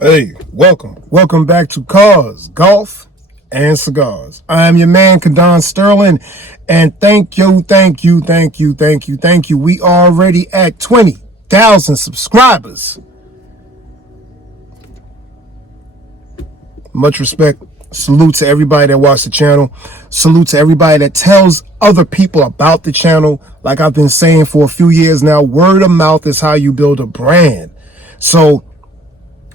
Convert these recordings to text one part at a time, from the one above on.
Hey, welcome back to Cars, Golf, and Cigars. I am your man, Kadon Sterling, and thank you. We already at 20,000 subscribers. Much respect. Salute to everybody that watched the channel. Salute to everybody that tells other people about the channel. Like I've been saying for a few years now, word of mouth is how you build a brand. So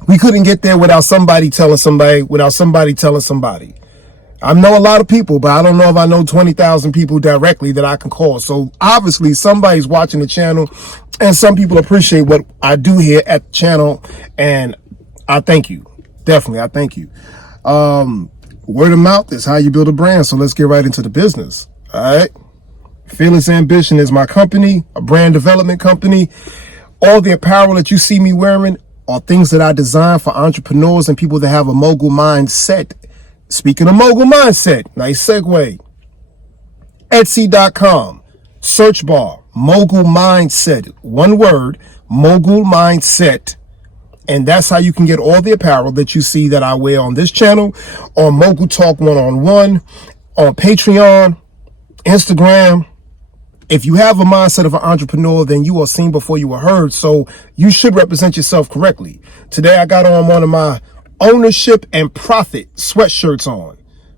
we couldn't get there without somebody telling somebody, I know a lot of people, but I don't know if I know 20,000 people directly that I can call. So obviously somebody's watching the channel, and some people appreciate what I do here at the channel, and I thank you. Definitely, I thank you. Word of mouth is how you build a brand, so let's get right into the business. All right. Fearless Ambition is my company, a brand development company. All the apparel that you see me wearing are things that I design for entrepreneurs and people that have a mogul mindset. Speaking of mogul mindset, nice segue. Etsy.com, search bar, mogul mindset, one word, mogul mindset. And that's how you can get all the apparel that you see that I wear on this channel, on Mogul Talk One-on-One, on Patreon, Instagram. If you have a mindset of an entrepreneur, then you are seen before you are heard. So you should represent yourself correctly. Today, I got on one of my ownership and profit sweatshirts on.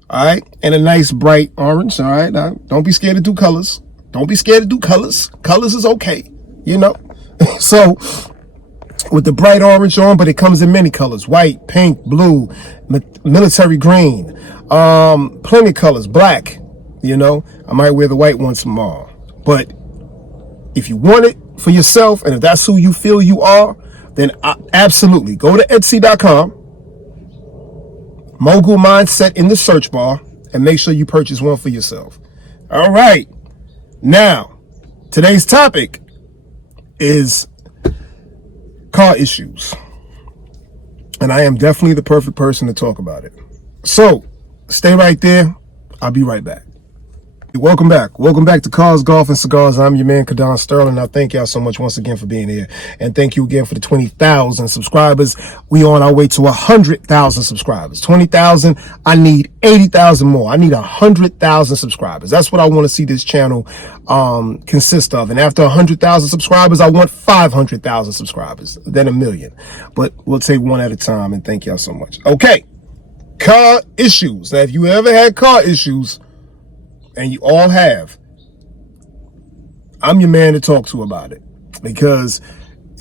All right. And a nice bright orange. All right. Now, don't be scared to do colors. Colors is okay. You know, so with the bright orange on, but it comes in many colors: white, pink, blue, military green, plenty of colors, black. You know, I might wear the white one tomorrow. But if you want it for yourself, and if that's who you feel you are, then absolutely go to Etsy.com, Mogul Mindset in the search bar, and make sure you purchase one for yourself. All right. Now, today's topic is car issues. And I am definitely the perfect person to talk about it. So stay right there. I'll be right back. Welcome back to Cars, Golf, and Cigars. I'm your man, Kadon Sterling. I thank y'all so much once again for being here. And thank you again for the 20,000 subscribers. We on our way to 100,000 subscribers. 20,000, I need 80,000 more. I need 100,000 subscribers. That's what I want to see this channel consist of. And after 100,000 subscribers, I want 500,000 subscribers, then 1 million. But we'll take one at a time, and thank y'all so much. Okay, car issues. Now, if you ever had car issues, and you all have, I'm your man to talk to about it. Because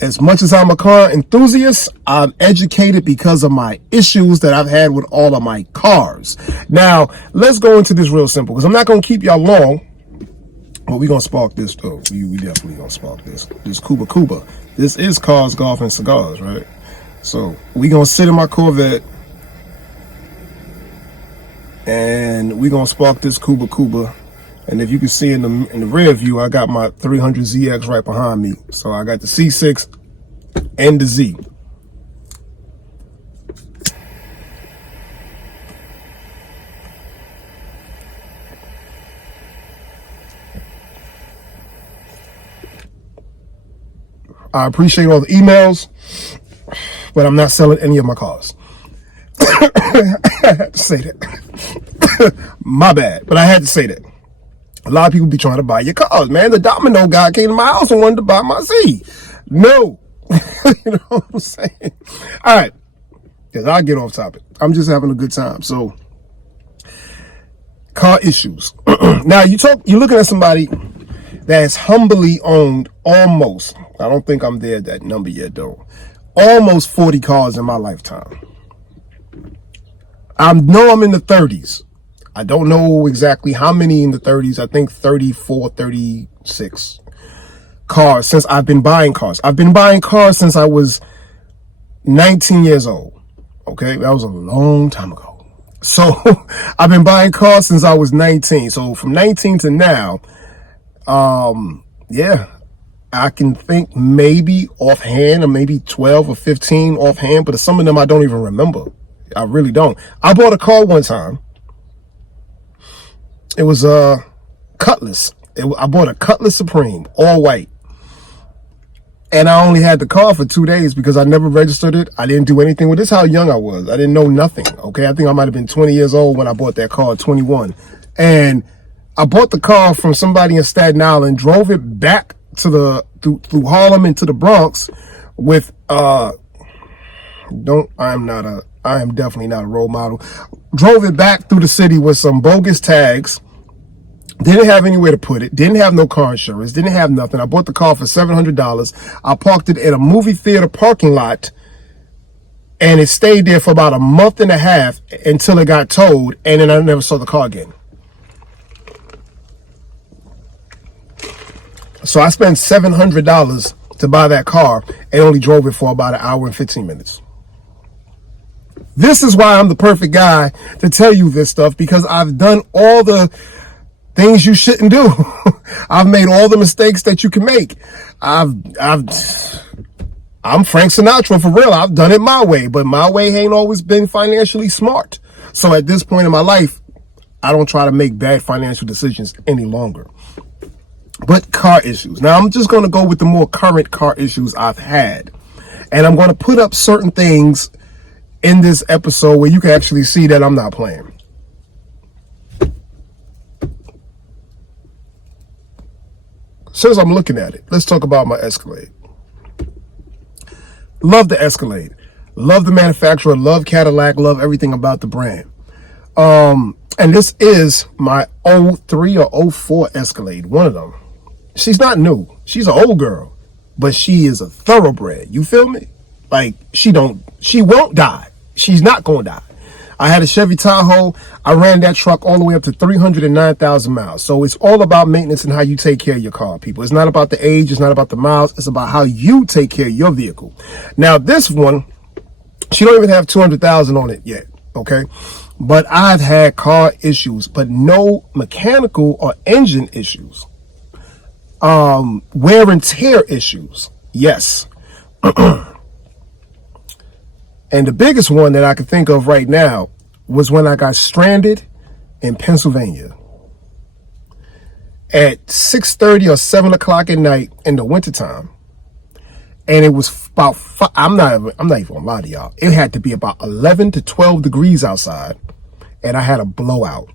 as much as I'm a car enthusiast, I'm educated because of my issues that I've had with all of my cars. Now, let's go into this real simple, because I'm not going to keep y'all long, but we're going to spark this, though. We definitely going to spark this. This Cuba. This is Cars, Golf, and Cigars, right? So we're going to sit in my Corvette, and we're going to spark this Cuba. And if you can see in the rear view, I got my 300ZX right behind me. So I got the C6 and the Z. I appreciate all the emails, but I'm not selling any of my cars. I had to say that. My bad, but I had to say that. A lot of people be trying to buy your cars, man. The Domino guy came to my house and wanted to buy my Z. No. You know what I'm saying? All right. Because I'll get off topic. I'm just having a good time. So, car issues. Now, you're looking at somebody that's humbly owned almost, I don't think I'm there at that number yet, though, almost 40 cars in my lifetime. I know I'm in the 30s. I don't know exactly how many in the 30s. I think 34, 36 cars since I've been buying cars. I've been buying cars since I was 19 years old. Okay, that was a long time ago. So I've been buying cars since I was 19. So from 19 to now, yeah, I can think maybe offhand, or maybe 12 or 15 offhand, but some of them I don't even remember. I really don't. I bought a car one time. It was a Cutlass. I bought a Cutlass Supreme, all white. And I only had the car for 2 days because I never registered it. I didn't do anything with this. How young I was. I didn't know nothing. Okay. I think I might have been 20 years old when I bought that car, 21. And I bought the car from somebody in Staten Island, drove it back to through Harlem into the Bronx with, I am definitely not a role model. Drove it back through the city with some bogus tags. Didn't have anywhere to put it. Didn't have no car insurance. Didn't have nothing. I bought the car for $700. I parked it at a movie theater parking lot, and it stayed there for about a month and a half until it got towed, and then I never saw the car again. So I spent $700 to buy that car and only drove it for about an hour and 15 minutes. This is why I'm the perfect guy to tell you this stuff, because I've done all the things you shouldn't do. I've made all the mistakes that you can make. I'm Frank Sinatra for real. I've done it my way, but my way ain't always been financially smart. So at this point in my life, I don't try to make bad financial decisions any longer. But car issues. Now I'm just going to go with the more current car issues I've had. And I'm going to put up certain things in this episode where you can actually see that I'm not playing. Since I'm looking at it, let's talk about my Escalade. Love the Escalade. Love the manufacturer. Love Cadillac. Love everything about the brand. And this is my 03 or 04 Escalade. One of them. She's not new. She's an old girl, but she is a thoroughbred. You feel me? Like she won't die. She's not going to die. I had a Chevy Tahoe. I ran that truck all the way up to 309,000 miles. So it's all about maintenance and how you take care of your car, people. It's not about the age. It's not about the miles. It's about how you take care of your vehicle. Now, this one, she don't even have 200,000 on it yet. Okay. But I've had car issues, but no mechanical or engine issues. Wear and tear issues. Yes. And the biggest one that I can think of right now was when I got stranded in Pennsylvania at 6:30 or 7 o'clock at night in the wintertime. And it was about, I'm not even gonna lie to y'all. It had to be about 11 to 12 degrees outside. And I had a blowout.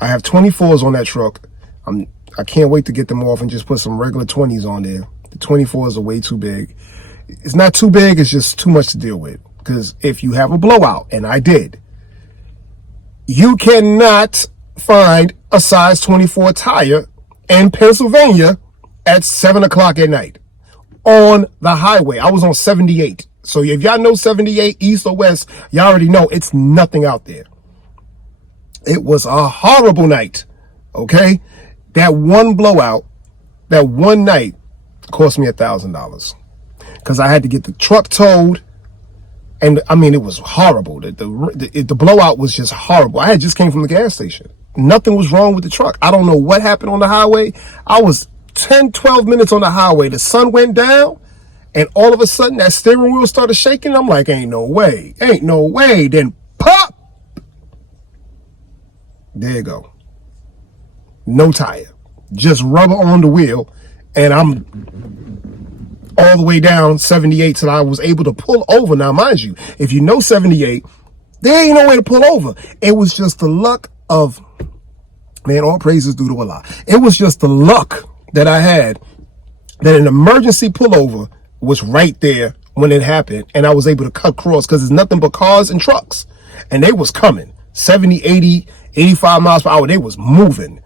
I have 24s on that truck. I can't wait to get them off and just put some regular 20s on there. The 24s are way too big. It's not too big, it's just too much to deal with. Because if you have a blowout, and I did, you cannot find a size 24 tire in Pennsylvania at 7 o'clock at night on the highway. I was on 78. So if y'all know 78 east or west, y'all already know it's nothing out there. It was a horrible night. Okay? That one blowout, that one night cost me $1,000. Because I had to get the truck towed, and I mean, it was horrible. The blowout was just horrible. I had just came from the gas station. Nothing was wrong with the truck. I don't know what happened on the highway. I was 10, 12 minutes on the highway. The sun went down, and all of a sudden, that steering wheel started shaking. I'm like, ain't no way. Ain't no way. Then pop. There you go. No tire. Just rubber on the wheel, and I'm all the way down 78 till I was able to pull over. Now, mind you, if you know 78, there ain't no way to pull over. It was just the luck of, man, all praises due to Allah. It was just the luck that I had that an emergency pullover was right there when it happened, and I was able to cut across because it's nothing but cars and trucks. And they was coming 70, 80, 85 miles per hour. They was moving.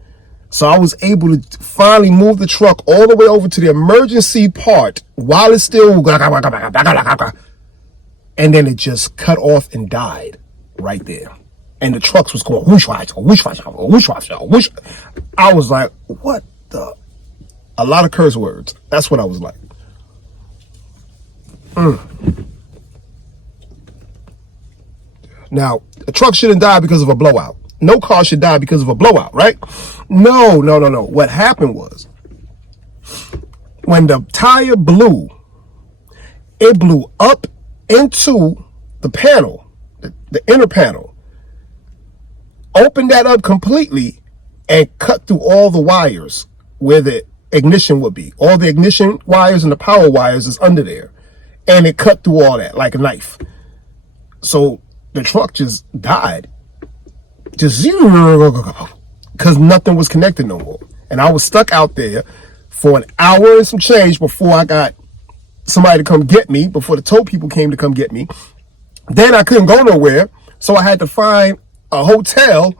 So I was able to finally move the truck all the way over to the emergency part while it's still, and then it just cut off and died right there. And the trucks was going whoosh, whoosh, whoosh, whoosh, whoosh. I was like, what the? A lot of curse words. That's what I was like. Now, a truck shouldn't die because of a blowout. No car should die because of a blowout, right? No. What happened was, when the tire blew, it blew up into the panel, the inner panel, opened that up completely, and cut through all the wires where the ignition would be. All the ignition wires and the power wires is under there. And it cut through all that like a knife. So the truck just died. Just because nothing was connected no more. And I was stuck out there for an hour and some change before I got somebody to come get me, before the tow people came to come get me. Then I couldn't go nowhere, so I had to find a hotel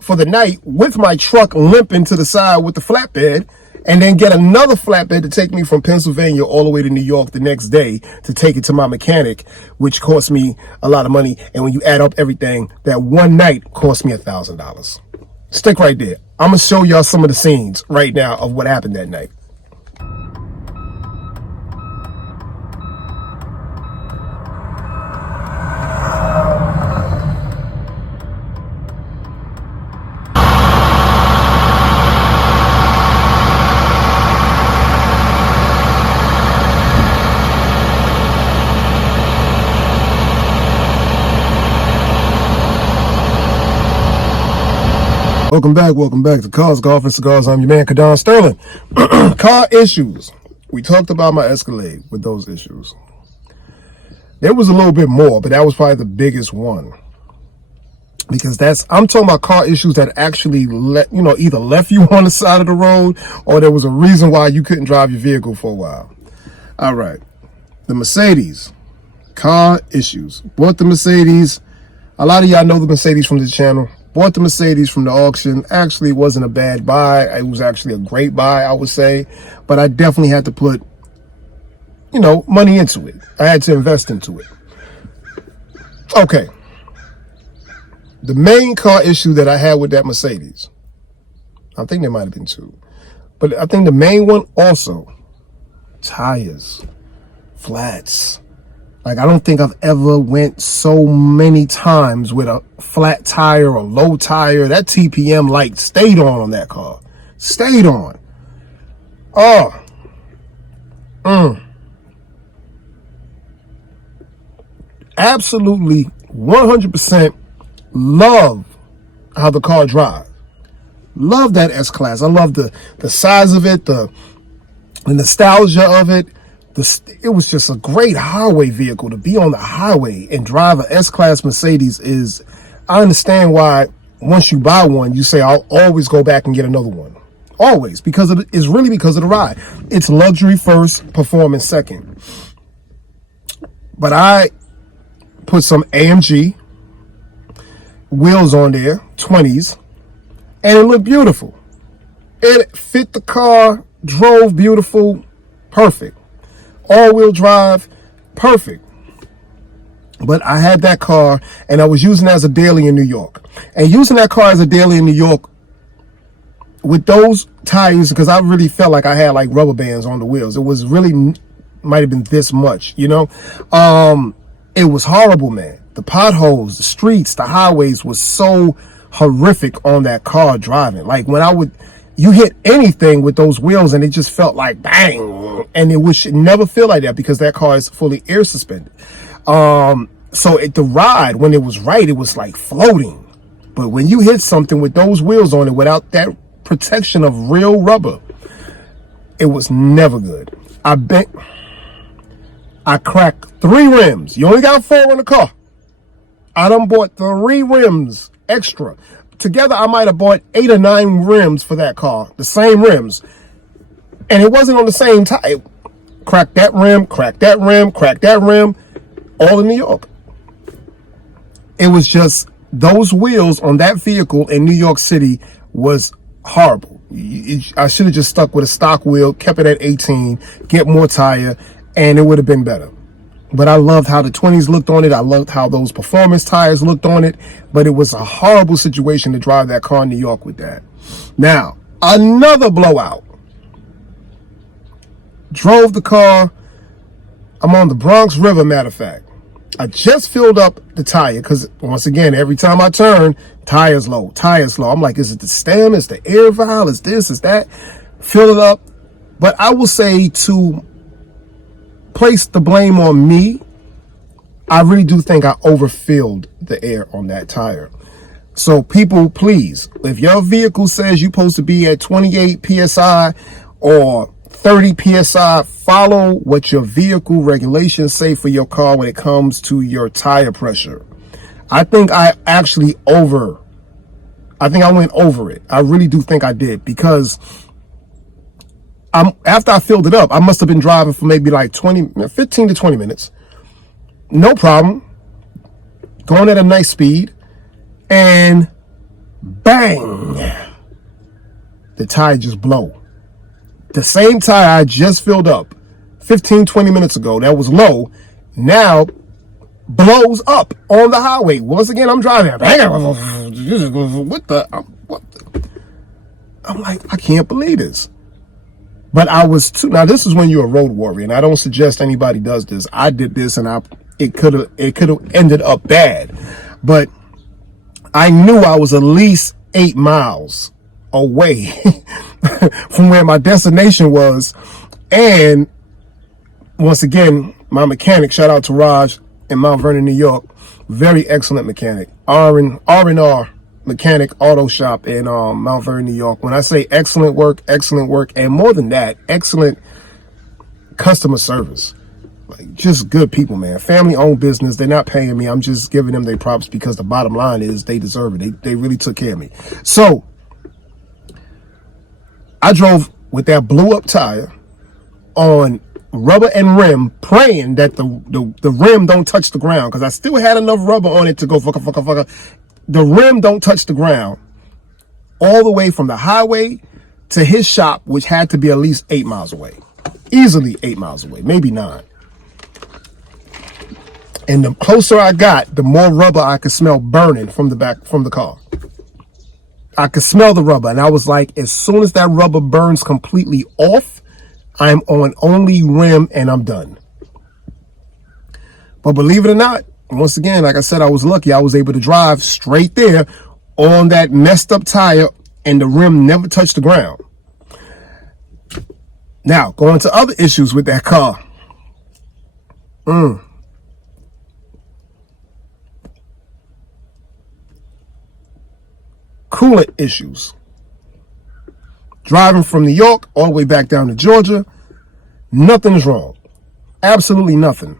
for the night with my truck limping to the side with the flatbed, and then get another flatbed to take me from Pennsylvania all the way to New York the next day to take it to my mechanic, which cost me a lot of money. And when you add up everything, that one night cost me $1,000. Stick right there. I'm going to show y'all some of the scenes right now of what happened that night. Welcome back to Cars, Golf, and Cigars. I'm your man, Kadon Sterling. Car issues. We talked about my Escalade with those issues. There was a little bit more, but that was probably the biggest one. Because I'm talking about car issues that actually either left you on the side of the road, or there was a reason why you couldn't drive your vehicle for a while. All right. The Mercedes. Car issues. Bought the Mercedes. A lot of y'all know the Mercedes from this channel. Bought the Mercedes from the auction. Actually, it wasn't a bad buy. It was actually a great buy, I would say. But I definitely had to put, money into it. I had to invest into it. Okay. The main car issue that I had with that Mercedes, I think there might have been two. But I think the main one also, tires, flats. Like, I don't think I've ever went so many times with a flat tire or low tire. That TPM light stayed on that car. Stayed on. Absolutely 100% love how the car drives. Love that S-Class. I love the size of it, the nostalgia of it. It was just a great highway vehicle. To be on the highway and drive an S-Class Mercedes I understand why once you buy one, you say, I'll always go back and get another one. Always. It's really because of the ride. It's luxury first, performance second. But I put some AMG wheels on there, 20s, and it looked beautiful. It fit the car, drove beautiful, perfect. All-wheel drive, perfect. But I had that car, and I was using it as a daily in New York. And using that car as a daily in New York with those tires, because I really felt like I had like rubber bands on the wheels. It was really, might have been this much, It was horrible, man. The potholes, the streets, the highways was so horrific on that car driving. Like when you hit anything with those wheels and it just felt like bang, and it should never feel like that because that car is fully air suspended. So the ride, when it was right, it was like floating. But when you hit something with those wheels on it without that protection of real rubber, it was never good. I cracked 3 rims. You only got 4 in the car. I done bought 3 rims extra. Together, I might have bought 8 or 9 rims for that car, the same rims. And it wasn't on the same tire. Cracked that rim, cracked that rim, cracked that rim, all in New York. It was just, those wheels on that vehicle in New York City was horrible. I should have just stuck with a stock wheel, kept it at 18, get more tire, and it would have been better. But I loved how the 20s looked on it. I loved how those performance tires looked on it. But it was a horrible situation to drive that car in New York with that. Now, another blowout. Drove the car. I'm on the Bronx River, matter of fact. I just filled up the tire because, once again, every time I turn, tire's low, tire's low. I'm like, is it the stem? Is the air valve? Is this? Is that? Fill it up. But I will say to place the blame on me, I really do think I overfilled the air on that tire. So people, please, if your vehicle says you're supposed to be at 28 PSI or 30 PSI. Follow what your vehicle regulations say for your car when it comes to your tire pressure. I think I went over it. I really do think I did, because after I filled it up, I must have been driving for maybe like 15 to 20 minutes. No problem. Going at a nice speed, and bang, the tire just blow. The same tire I just filled up 15, 20 minutes ago that was low, now blows up on the highway. Once again, I'm driving. I'm like, I can't believe this. But I was too. Now, this is when you're a road warrior, and I don't suggest anybody does this. I did this, and it could have ended up bad. But I knew I was at least 8 miles away from where my destination was. And once again, my mechanic, shout out to Raj in Mount Vernon, New York, very excellent mechanic. R&R Mechanic Auto Shop in Mount Vernon, New York. When I say excellent work, and more than that, excellent customer service. Like, just good people, man. Family-owned business. They're not paying me. I'm just giving them their props, because the bottom line is they deserve it. They really took care of me. So I drove with that blew-up tire on rubber and rim, praying that the rim don't touch the ground, because I still had enough rubber on it to go fucka. The rim don't touch the ground, all the way from the highway to his shop, which had to be at least 8 miles away. Easily 8 miles away, maybe 9. And the closer I got, the more rubber I could smell burning from the car. I could smell the rubber, and I was like, as soon as that rubber burns completely off, I'm on only rim and I'm done. But believe it or not, once again, like I said, I was lucky. I was able to drive straight there on that messed up tire, and the rim never touched the ground. Now, going to other issues with that car. Coolant issues. Driving from New York all the way back down to Georgia, nothing's wrong. Absolutely nothing.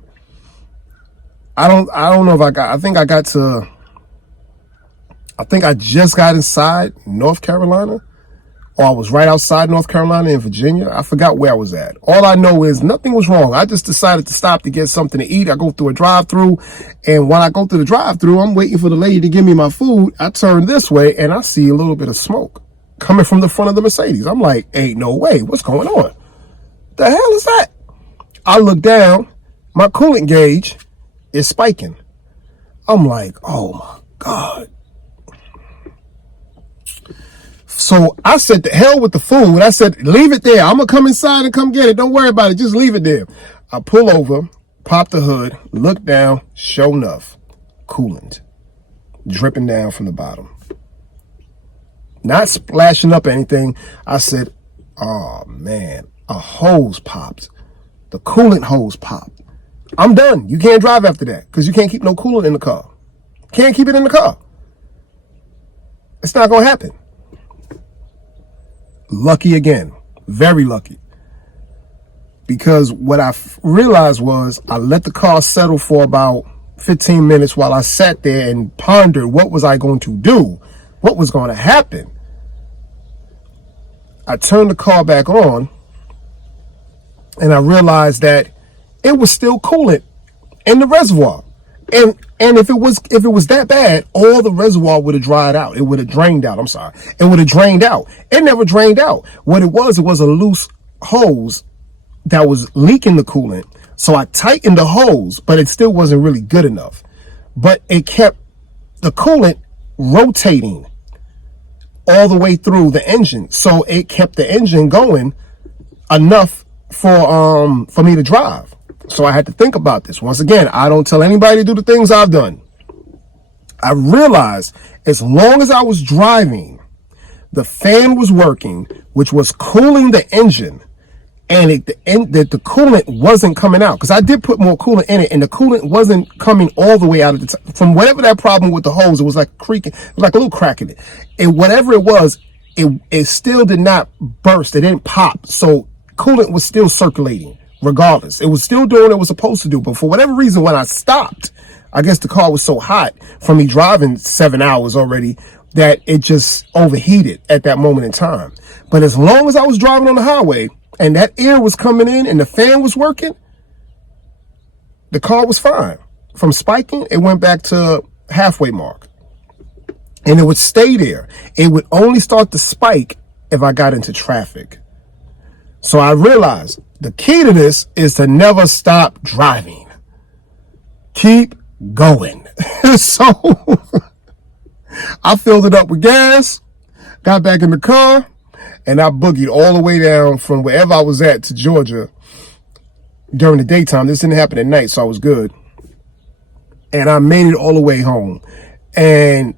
I don't know if I think I just got inside North Carolina, or I was right outside North Carolina in Virginia. I forgot where I was at. All I know is nothing was wrong. I just decided to stop to get something to eat. I go through a drive-through, and when I go through the drive-through, I'm waiting for the lady to give me my food. I turn this way, and I see a little bit of smoke coming from the front of the Mercedes. I'm like, ain't no way. What's going on? The hell is that? I look down. My coolant gauge is spiking. I'm like, oh my God. So I said, to hell with the food. I said, leave it there. I'm going to come inside and come get it. Don't worry about it. Just leave it there. I pull over, pop the hood, look down. Sure enough, coolant dripping down from the bottom. Not splashing up anything. I said, oh man, a hose popped. The coolant hose popped. I'm done. You can't drive after that, because you can't keep no coolant in the car. Can't keep it in the car. It's not going to happen. Lucky again. Very lucky. Because what I realized was I let the car settle for about 15 minutes while I sat there and pondered, what was I going to do? What was going to happen? I turned the car back on, and I realized that it was still coolant in the reservoir. And if it was that bad, all the reservoir would have dried out. It would have drained out. I'm sorry. It would have drained out. It never drained out. What it was a loose hose that was leaking the coolant. So I tightened the hose, but it still wasn't really good enough. But it kept the coolant rotating all the way through the engine. So it kept the engine going enough for me to drive. So I had to think about this. Once again, I don't tell anybody to do the things I've done. I realized as long as I was driving, the fan was working, which was cooling the engine, and the coolant wasn't coming out. Because I did put more coolant in it, and the coolant wasn't coming all the way out of from whatever that problem with the hose. It was like creaking. It was like a little crack in it. And whatever it was, it still did not burst. It didn't pop. So coolant was still circulating regardless. It was still doing what it was supposed to do. But for whatever reason, when I stopped, I guess the car was so hot from me driving 7 hours already that it just overheated at that moment in time. But as long as I was driving on the highway and that air was coming in and the fan was working, the car was fine. From spiking, it went back to halfway mark. And it would stay there. It would only start to spike if I got into traffic. So I realized the key to this is to never stop driving. Keep going. So I filled it up with gas, got back in the car, and I boogied all the way down from wherever I was at to Georgia during the daytime. This didn't happen at night, so I was good. And I made it all the way home. And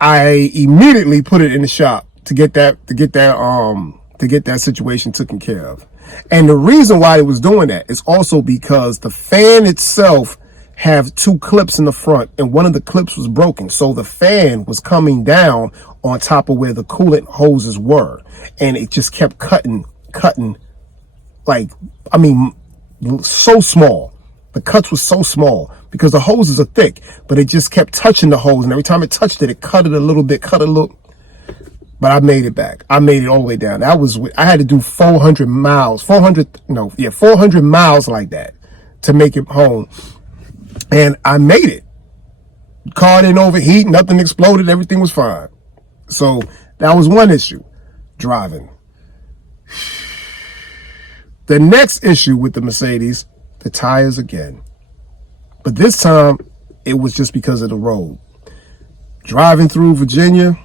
I immediately put it in the shop to get that situation taken care of. And the reason why it was doing that is also because the fan itself have two clips in the front, and one of the clips was broken. So the fan was coming down on top of where the coolant hoses were. And it just kept cutting, like, I mean, so small. The cuts were so small because the hoses are thick, but it just kept touching the hose. And every time it touched it, it cut it a little bit, But I made it back. I made it all the way down. I had to do 400 miles like that to make it home. And I made it. Car didn't overheat, nothing exploded, everything was fine. So that was one issue, driving. The next issue with the Mercedes, the tires again. But this time, it was just because of the road. Driving through Virginia,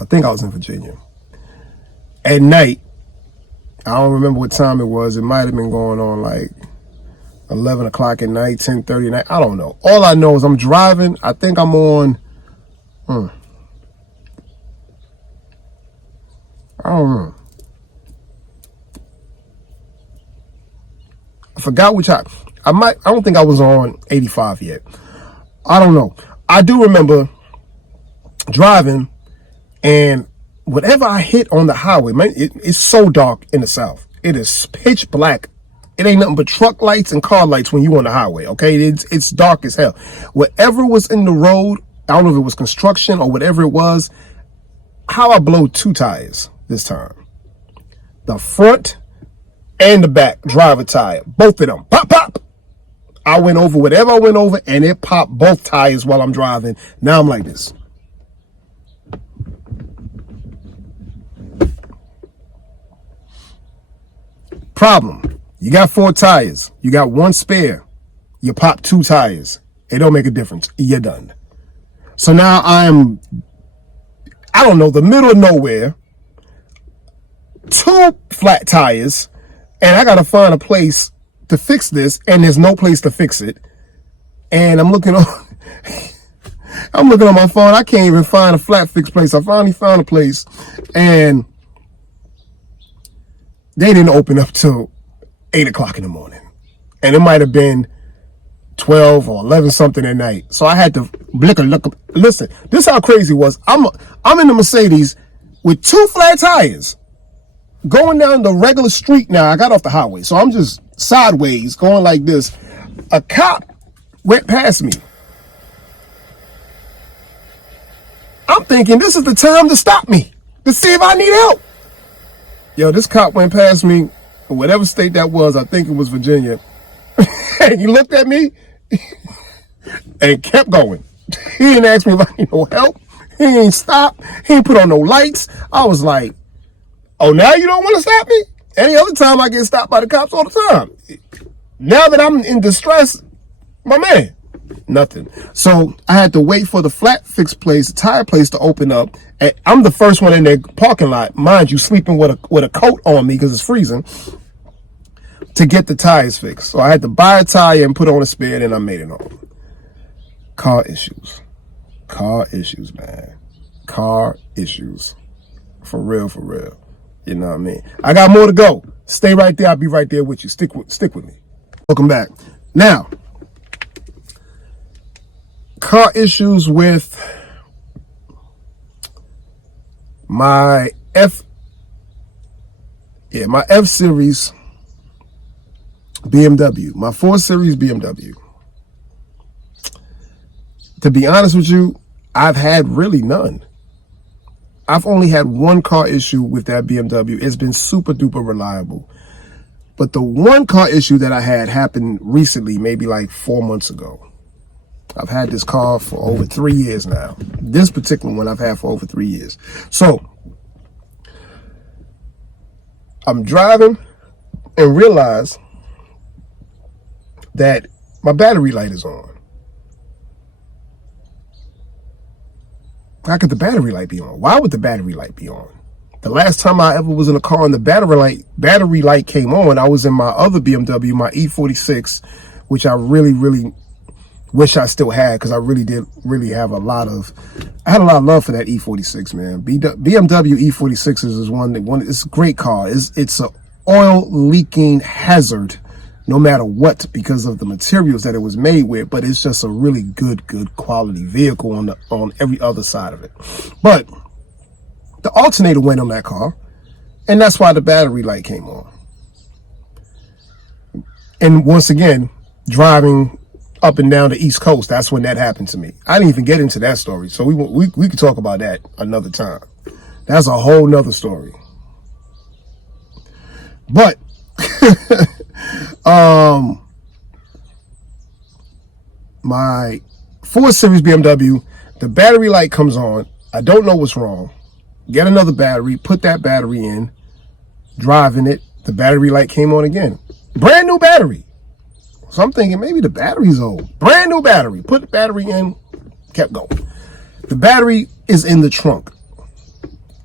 I think I was in Virginia. At night, I don't remember what time it was. It might have been going on like 11 o'clock at night, 10:30 at night. I don't know. All I know is I'm driving. I think I'm on, I don't know. I forgot which I don't think I was on 85 yet. I don't know. I do remember driving, and whatever I hit on the highway, man, it's so dark in the South. It is pitch black. It ain't nothing but truck lights and car lights when you on the highway, okay? It's dark as hell. Whatever was in the road, I don't know if it was construction or whatever it was, how I blow two tires this time. The front and the back driver tire, both of them, pop, pop. I went over whatever I went over, and it popped both tires while I'm driving. Now I'm like this. Problem. You got 4 tires. You got 1 spare. You pop 2 tires. It don't make a difference. You're done. So now I'm, I don't know, the middle of nowhere. 2 flat tires. And I got to find a place to fix this. And there's no place to fix it. And I'm looking on my phone. I can't even find a flat fix place. I finally found a place. And they didn't open up till 8 o'clock in the morning. And it might have been 12 or 11 something at night. So I had to look. Listen, this is how crazy it was. I'm in the Mercedes with 2 flat tires going down the regular street now. I got off the highway. So I'm just sideways going like this. A cop went past me. I'm thinking this is the time to stop me, to see if I need help. Yo, this cop went past me, whatever state that was, I think it was Virginia. And he looked at me and kept going. He didn't ask me if I need no help. He ain't stopped. He ain't put on no lights. I was like, oh, now you don't want to stop me? Any other time I get stopped by the cops all the time. Now that I'm in distress, my man, nothing. So I had to wait for the flat fix place, the tire place to open up. And I'm the first one in their parking lot, mind you, sleeping with a coat on me because it's freezing, to get the tires fixed. So I had to buy a tire and put on a spare, and I made it home. Car issues, man. Car issues, for real. You know what I mean? I got more to go. Stay right there. I'll be right there with you. Stick with me. Welcome back. Now, car issues with My F Series BMW, my 4 Series BMW. To be honest with you, I've had really none. I've only had one car issue with that BMW. It's been super duper reliable. But the one car issue that I had happened recently, maybe like 4 months ago. I've had this car for over 3 years now. This particular one I've had for over 3 years. So I'm driving and realize that my battery light is on. How could the battery light be on? Why would the battery light be on? The last time I ever was in a car and the battery light came on, I was in my other BMW, my E46, which I really, really wish I still had, because I really did have I had a lot of love for that E46, man. BMW E46 is it's a great car. It's a oil leaking hazard, no matter what, because of the materials that it was made with, but it's just a really good quality vehicle on every other side of it. But the alternator went on that car, and that's why the battery light came on. And once again, driving up and down the East Coast, that's when that happened to me. I didn't even get into that story, so we could talk about that another time. That's a whole nother story. But my 4 Series BMW, the battery light comes on. I don't know what's wrong. Get another battery, put that battery in, driving it, the battery light came on again. Brand new battery. So I'm thinking maybe the battery's old. Brand new battery. Put the battery in, kept going. The battery is in the trunk.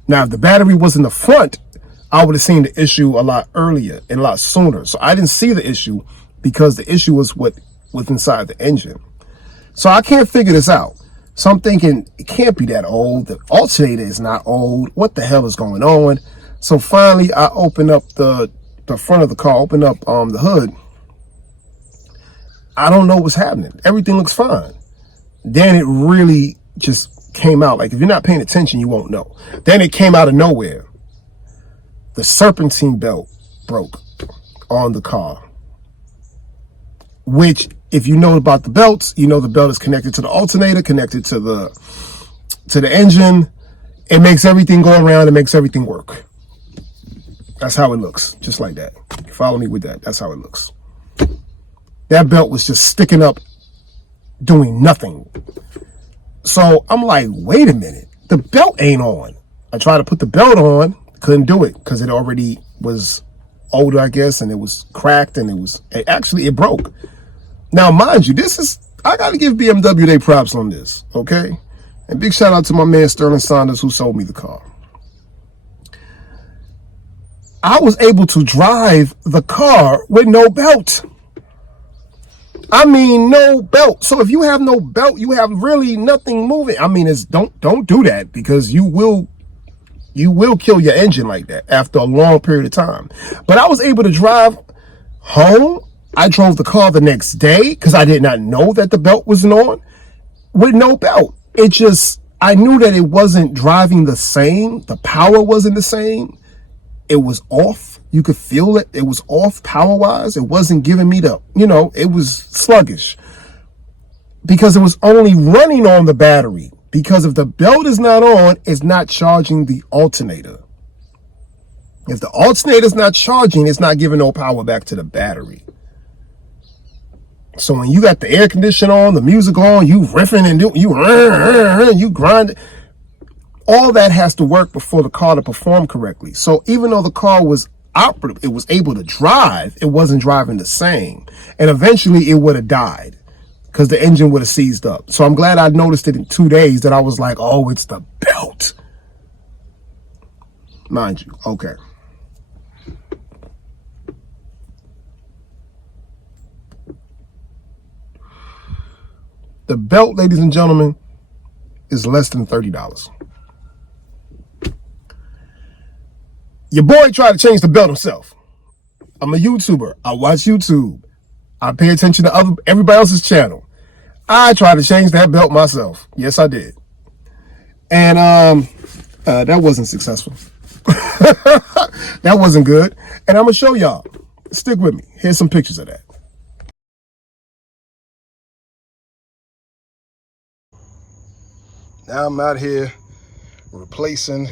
Now, if the battery was in the front, I would have seen the issue a lot earlier and a lot sooner. So I didn't see the issue because the issue was what was inside the engine. So I can't figure this out. So I'm thinking it can't be that old. The alternator is not old. What the hell is going on? So finally I open up the front of the car, open up the hood. I don't know what's happening. Everything looks fine. Then it really just came out. Like, if you're not paying attention, you won't know. Then it came out of nowhere. The serpentine belt broke on the car. Which, if you know about the belts, you know the belt is connected to the alternator, connected to the engine. It makes everything go around. It makes everything work. That's how it looks. Just like that. Follow me with that. That's how it looks. That belt was just sticking up, doing nothing. So I'm like, wait a minute. The belt ain't on. I tried to put the belt on. Couldn't do it because it already was older, I guess, and it was cracked, and it broke. Now, mind you, I got to give BMW their props on this, okay? And big shout out to my man Sterling Saunders, who sold me the car. I was able to drive the car with no belt. I mean, no belt. So if you have no belt, you have really nothing moving. I mean, don't do that, because you will kill your engine like that after a long period of time. But I was able to drive home. I drove the car the next day because I did not know that the belt wasn't on with no belt. I knew that it wasn't driving the same. The power wasn't the same. It was off. You could feel it. It was off power-wise. It wasn't giving me it was sluggish because it was only running on the battery. Because if the belt is not on, it's not charging the alternator. If the alternator is not charging, it's not giving no power back to the battery. So when you got the air conditioner on, the music on, you riffing and you grind, all that has to work before the car to perform correctly. So even though the car was operative, it was able to drive, it wasn't driving the same. And eventually it would have died because the engine would have seized up. So I'm glad I noticed it in 2 days that I was like, oh, it's the belt. Mind you, okay. The belt, ladies and gentlemen, is less than $30. Your boy tried to change the belt himself. I'm a YouTuber. I watch YouTube. I pay attention to everybody else's channel. I tried to change that belt myself. Yes, I did. And That wasn't successful. That wasn't good. And I'm going to show y'all. Stick with me. Here's some pictures of that. Now I'm out here replacing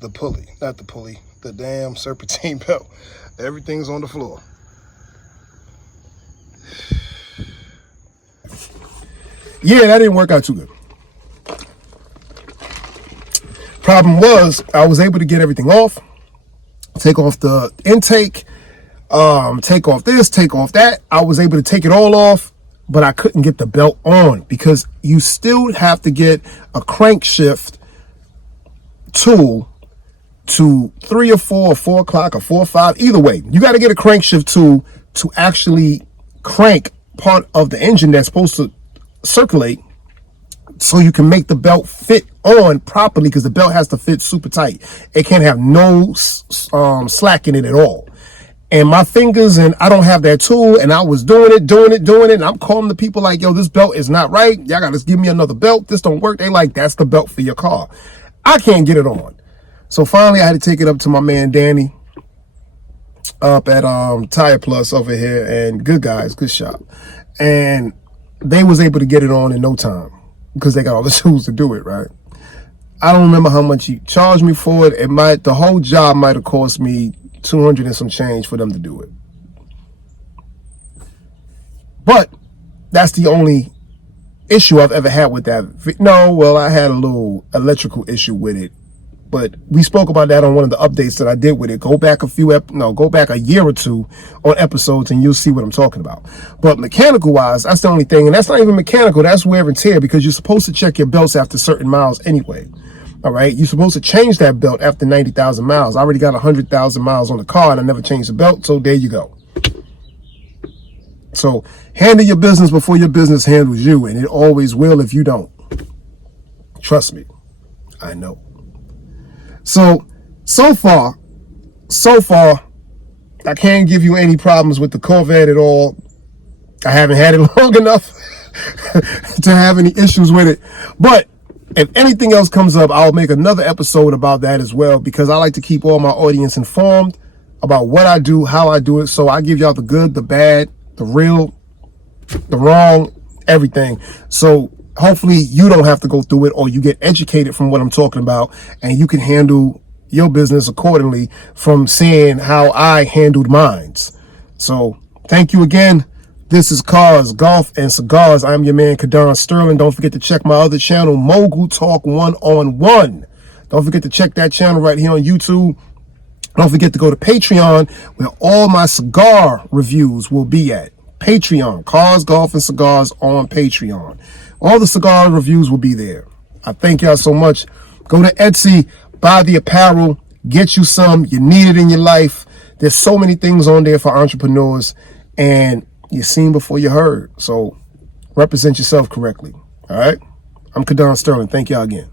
the pulley. Not the pulley. The damn serpentine belt. Everything's on the floor. Yeah, that didn't work out too good. Problem was, I was able to get everything off, take off the intake, take off this, take off that. I was able to take it all off, but I couldn't get the belt on because you still have to get a crankshift tool to 3 or 4 or 4 o'clock or 4 or 5. Either way, you got to get a crankshift tool to actually crank part of the engine that's supposed to circulate so you can make the belt fit on properly, because the belt has to fit super tight. It can't have no slack in it at all. And my fingers, and I don't have that tool, and I was doing it, and I'm calling the people like, yo, this belt is not right. Y'all got to give me another belt. This don't work. They like, that's the belt for your car. I can't get it on. So finally, I had to take it up to my man, Danny, up at Tire Plus over here, and good guys, good shop. And they was able to get it on in no time because they got all the tools to do it, right? I don't remember how much he charged me for it. The whole job might have cost me 200 and some change for them to do it. But that's the only issue I've ever had with that. No, well, I had a little electrical issue with it, but we spoke about that on one of the updates that I did with it. Go back go back a year or two on episodes and you'll see what I'm talking about. But mechanical wise, that's the only thing. And that's not even mechanical. That's wear and tear, because you're supposed to check your belts after certain miles anyway. All right. You're supposed to change that belt after 90,000 miles. I already got 100,000 miles on the car and I never changed the belt. So there you go. So handle your business before your business handles you. And it always will if you don't. Trust me. I know. So far, I can't give you any problems with the Corvette at all. I haven't had it long enough to have any issues with it. But if anything else comes up, I'll make another episode about that as well, because I like to keep all my audience informed about what I do, how I do it. So I give y'all the good, the bad, the real, the wrong, everything. So hopefully you don't have to go through it, or you get educated from what I'm talking about, and you can handle your business accordingly from seeing how I handled mine. So thank you again. This is Cars, Golf, and Cigars. I'm your man, Kadon Sterling. Don't forget to check my other channel, Mogul Talk 1-on-1. Don't forget to check that channel right here on YouTube. Don't forget to go to Patreon, where all my cigar reviews will be at. Patreon, Cars, Golf, and Cigars on Patreon. All the cigar reviews will be there. I thank y'all so much. Go to Etsy, buy the apparel, get you some. You need it in your life. There's so many things on there for entrepreneurs, and you're seen before you heard. So represent yourself correctly. All right? I'm Kadon Sterling. Thank y'all again.